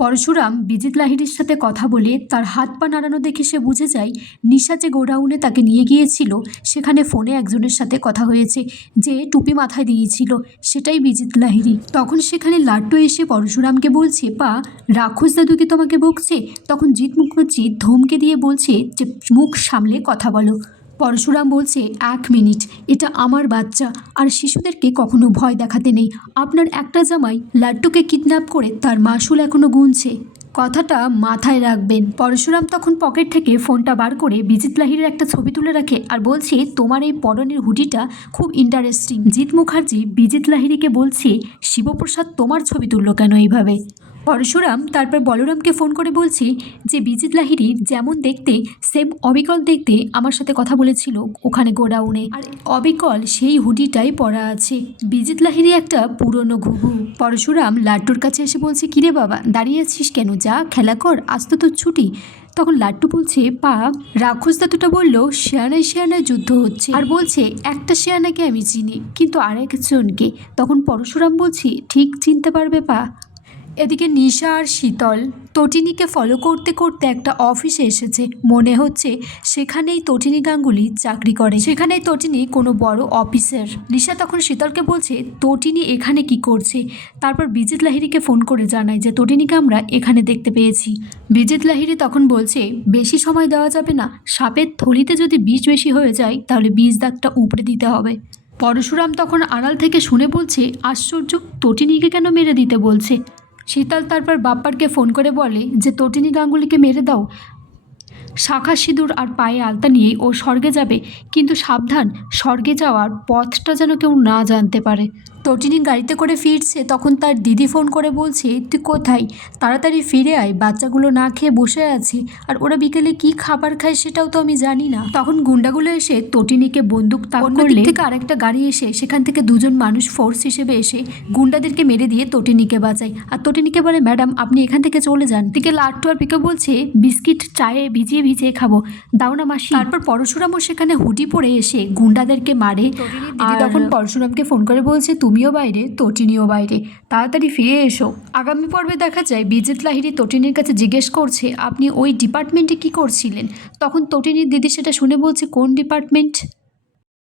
পরশুরাম বিজিত লাহিড়ীর সাথে কথা বলে তার হাত পা নাড়ানো দেখে সে বুঝে যায় নিশা যে গোডাউনে তাকে নিয়ে গিয়েছিল সেখানে ফোনে একজনের সাথে কথা হয়েছে যে টুপি মাথায় দিয়েছিল, সেটাই বিজিত লাহিড়ী। তখন সেখানে লাট্টু এসে পরশুরামকে বলছে, পা রাক্ষস দাদু কি তোমাকে বকছে? তখন জিৎ মুখার্জি ধমকে দিয়ে বলছে যে মুখ সামলে কথা বলো। পরশুরাম বলছে, 1 মিনিট, এটা আমার বাচ্চা, আর শিশুদেরকে কখনো ভয় দেখাতে নেই। আপনার একটা জামাই লাট্টুকে কিডন্যাপ করে তার মাসুল এখনো গুনছে, কথাটা মাথায় রাখবেন। পরশুরাম তখন পকেট থেকে ফোনটা বার করে বিজিত লাহিড়ীর একটা ছবি তুলে রাখে আর বলছে, তোমার এই পরনের হুডিটা খুব ইন্টারেস্টিং। জিৎ মুখার্জি বিজিত লাহিড়ীকে বলছে, শিবপ্রসাদ তোমার ছবি তুললো কেন এইভাবে? পরশুরাম তারপর বলরামকে ফোন করে বলছে যে বিজিত লাহিড়ী যেমন দেখতে সেম অবিকল দেখতে আমার সাথে কথা বলেছিল ওখানে গোডাউনে, আর অবিকল সেই হুডিটাই পরা আছে। বিজিত লাহিড়ী একটা পুরনো ঘুঘু। পরশুরাম লাট্টুর কাছে এসে বলছে, কিরে বাবা দাঁড়িয়ে আছিস কেন, যা খেলা কর, আজ তো তোর ছুটি। তখন লাট্টু বলছে, পা রাক্ষস দাদুটা বললো শেয়ানায় শেয়ানায় যুদ্ধ হচ্ছে, আর বলছে একটা শেয়ানাকে আমি চিনি কিন্তু আরেকজনকে। তখন পরশুরাম বলছি, ঠিক চিনতে পারবে পা? এদিকে নিশা আর শীতল তটিনীকে ফলো করতে করতে একটা অফিসে এসেছে, মনে হচ্ছে সেখানেই তটিনী গাঙ্গুলি চাকরি করে, সেখানেই তটিনী কোনো বড় অফিসার। নিশা তখন শীতলকে বলছে, তটিনী এখানে কি করছে? তারপর বিজিত লাহিড়ীকে ফোন করে জানায় যে তটিনীকে আমরা এখানে দেখতে পেয়েছি। বিজিত লাহিড়ী তখন বলছে, বেশি সময় দেওয়া যাবে না, সাপের থলিতে যদি বিষ বেশি হয়ে যায় তাহলে বিষ দাগটা উপড়ে দিতে হবে। পরশুরাম তখন আড়াল থেকে শুনে বলছে, আশ্চর্য, তটিনীকে কেন মেরে দিতে বলছে? শীতল তারপর বাপ্পারকে ফোন করে বলে যে তটিনী গাঙ্গুলিকে মেরে দাও, শাখা সিঁদুর আর পায়ে আলতা নিয়েই ও স্বর্গে যাবে, কিন্তু সাবধান, স্বর্গে যাওয়ার পথটা যেন কেউ না জানতে পারে। তটিনী গাড়িতে করে ফিরছে, তখন তার দিদি ফোন করে বলছে, তুই কোথায়, তাড়াতাড়ি ফিরে আয়, বাচ্চাগুলো না খেয়ে বসে আছে, আর ওরা বিকেলে কি খাবার খায় সেটাও তো আমি জানি না। তখন গুন্ডাগুলো এসে তটিনীকে বন্দুক তাক করলে থেকে আরেকটা গাড়ি এসে সেখান থেকে দুজন মানুষ ফোর্স হিসেবে এসে গুন্ডাদেরকে মেরে দিয়ে তটিনীকে বাঁচায়, আর তটিনীকে বলে, ম্যাডাম আপনি এখান থেকে চলে যান। দিকে লাট্টু আর পিকে বলছে, বিস্কিট চায়ে ভিজিয়ে ভিজিয়ে খাবো, দাও না মাসি। তারপর পরশুরামও সেখানে হুডি পরে এসে গুন্ডাদেরকে মারে। আর তখন পরশুরামকে ফোন করে বলছে, তুমিও বাইরে, তটিনীও বাইরে, তাড়াতাড়ি ফিরে এসো। আগামী পর্বে দেখা যায় বিজিত লাহিড়ী তটিনীর কাছে জিজ্ঞেস করছে, আপনি ওই ডিপার্টমেন্টে কি করছিলেন? তখন তটিনীর দিদি সেটা শুনে বলছে, কোন ডিপার্টমেন্ট?